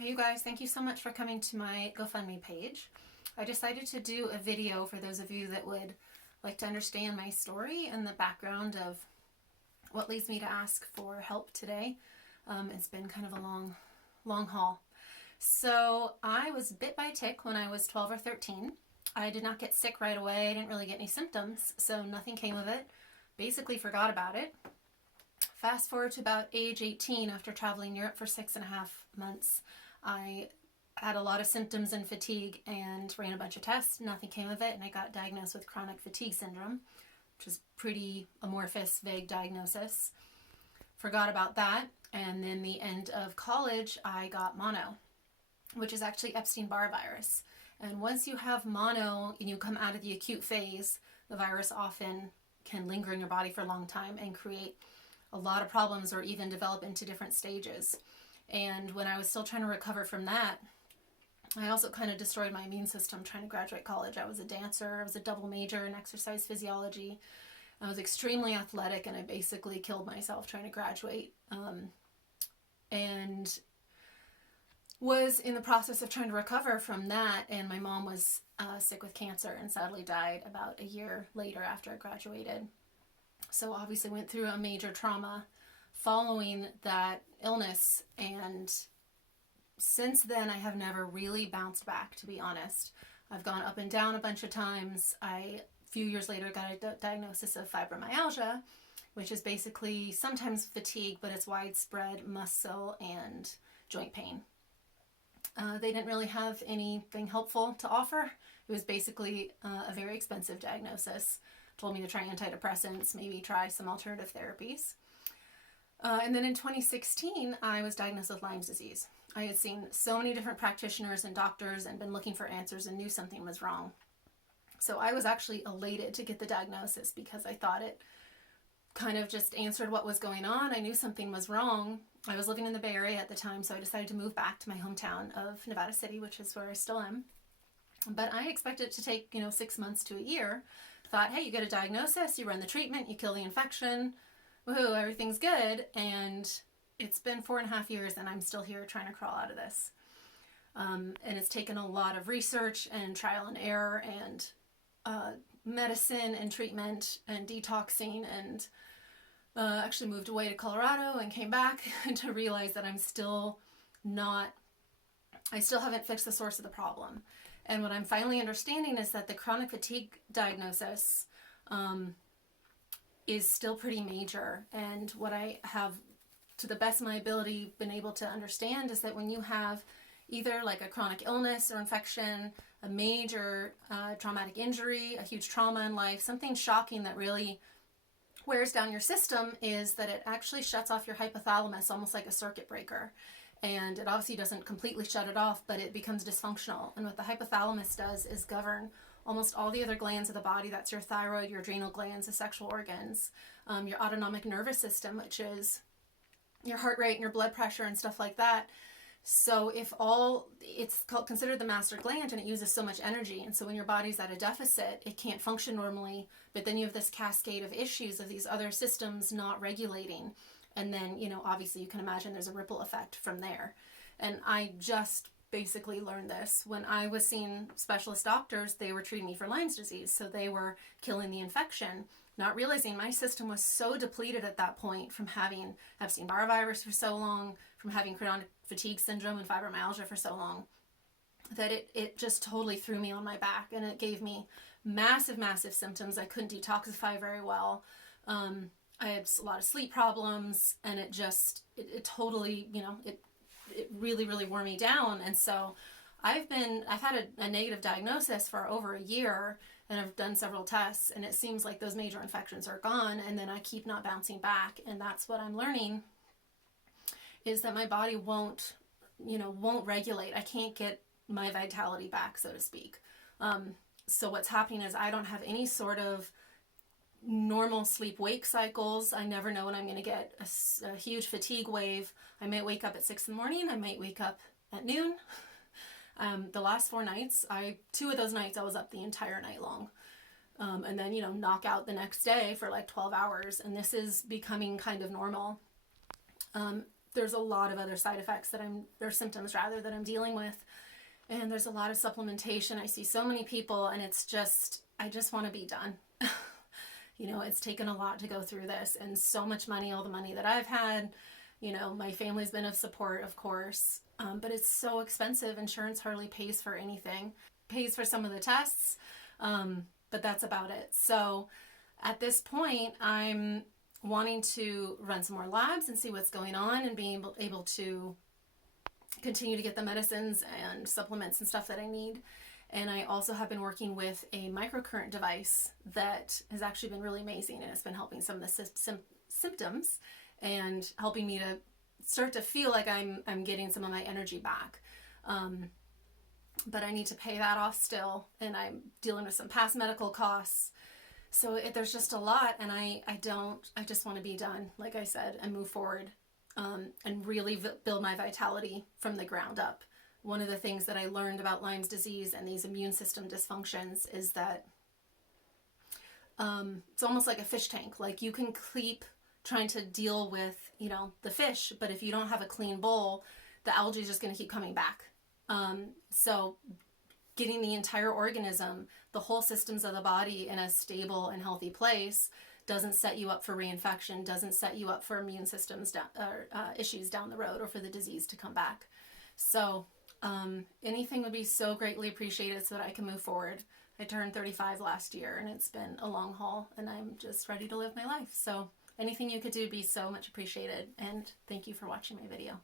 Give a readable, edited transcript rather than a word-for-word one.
Hey you guys, thank you so much for coming to my GoFundMe page. I decided to do a video for those of you that would like to understand my story and the background of what leads me to ask for help today. It's been kind of a long haul. So I was bit by a tick when I was 12 or 13. I did not get sick right away. I didn't really get any symptoms, so nothing came of it. Basically forgot about it. Fast forward to about age 18, after traveling Europe for 6.5 months, I had a lot of symptoms and fatigue and ran a bunch of tests. Nothing came of it, and I got diagnosed with chronic fatigue syndrome, which is pretty amorphous, vague diagnosis. Forgot about that, and then the end of college, I got mono, which is actually Epstein-Barr virus. And once you have mono and you come out of the acute phase, the virus often can linger in your body for a long time and create a lot of problems or even develop into different stages. And when I was still trying to recover from that, I also kind of destroyed my immune system trying to graduate college. I was a dancer, I was a double major in exercise physiology. I was extremely athletic, and I basically killed myself trying to graduate. And was in the process of trying to recover from that, and my mom was sick with cancer and sadly died about a year later after I graduated. So obviously went through a major trauma following that illness, and since then I have never really bounced back, to be honest. I've gone up and down a bunch of times. A few years later got a diagnosis of fibromyalgia, which is basically sometimes fatigue, but it's widespread muscle and joint pain. They didn't really have anything helpful to offer. It was basically a very expensive diagnosis. Told me to try antidepressants, maybe try some alternative therapies. And then in 2016, I was diagnosed with Lyme's disease. I had seen so many different practitioners and doctors and been looking for answers and knew something was wrong. So I was actually elated to get the diagnosis because I thought it kind of just answered what was going on. I knew something was wrong. I was living in the Bay Area at the time, so I decided to move back to my hometown of Nevada City, which is where I still am. But I expected it to take, 6 months to a year. Thought, hey, you get a diagnosis, you run the treatment, you kill the infection, woohoo, everything's good. And it's been 4.5 years and I'm still here trying to crawl out of this. And it's taken a lot of research and trial and error and medicine and treatment and detoxing, and actually moved away to Colorado and came back to realize that I still haven't fixed the source of the problem. And what I'm finally understanding is that the chronic fatigue diagnosis is still pretty major. And what I have, to the best of my ability, been able to understand is that when you have either like a chronic illness or infection, a major traumatic injury, a huge trauma in life, something shocking that really wears down your system, is that it actually shuts off your hypothalamus almost like a circuit breaker. And it obviously doesn't completely shut it off, but it becomes dysfunctional. And what the hypothalamus does is govern almost all the other glands of the body. That's your thyroid, your adrenal glands, the sexual organs, your autonomic nervous system, which is your heart rate and your blood pressure and stuff like that. So it's considered the master gland, and it uses so much energy. And so when your body's at a deficit, it can't function normally. But then you have this cascade of issues of these other systems not regulating. And then, obviously you can imagine there's a ripple effect from there. And I just basically learned this when I was seeing specialist doctors. They were treating me for Lyme's disease, so they were killing the infection, not realizing my system was so depleted at that point from having Epstein-Barr virus for so long, from having chronic fatigue syndrome and fibromyalgia for so long, that it just totally threw me on my back, and it gave me massive symptoms. I couldn't detoxify very well. I had a lot of sleep problems, and it totally, it really wore me down. And so I've had a negative diagnosis for over a year, and I've done several tests, and it seems like those major infections are gone, and then I keep not bouncing back. And that's what I'm learning, is that my body won't regulate. I can't get my vitality back, so to speak. So what's happening is I don't have any sort of normal sleep-wake cycles. I never know when I'm going to get a huge fatigue wave. I might wake up at 6 in the morning. I might wake up at noon. The last 4 nights, 2 of those nights I was up the entire night long. And then, knock out the next day for like 12 hours. And this is becoming kind of normal. there's a lot of other side effects or symptoms rather, that I'm dealing with. And there's a lot of supplementation. I see so many people, and it's just, I just want to be done. You know, it's taken a lot to go through this, and so much money, all the money that I've had. You know, my family's been of support, of course, but it's so expensive. Insurance hardly pays for anything. Pays for some of the tests, but that's about it. So at this point, I'm wanting to run some more labs and see what's going on, and being able to continue to get the medicines and supplements and stuff that I need. And I also have been working with a microcurrent device that has actually been really amazing, and it's been helping some of the symptoms and helping me to start to feel like I'm getting some of my energy back. But I need to pay that off still, and I'm dealing with some past medical costs. So there's just a lot, and I just want to be done, like I said, and move forward, and really build my vitality from the ground up. One of the things that I learned about Lyme's disease and these immune system dysfunctions is that it's almost like a fish tank. Like, you can keep trying to deal with, you know, the fish, but if you don't have a clean bowl, the algae is just going to keep coming back. So getting the entire organism, the whole systems of the body in a stable and healthy place doesn't set you up for reinfection, doesn't set you up for immune systems issues down the road, or for the disease to come back. So anything would be so greatly appreciated so that I can move forward. I turned 35 last year, and it's been a long haul, and I'm just ready to live my life. So anything you could do would be so much appreciated, and thank you for watching my video.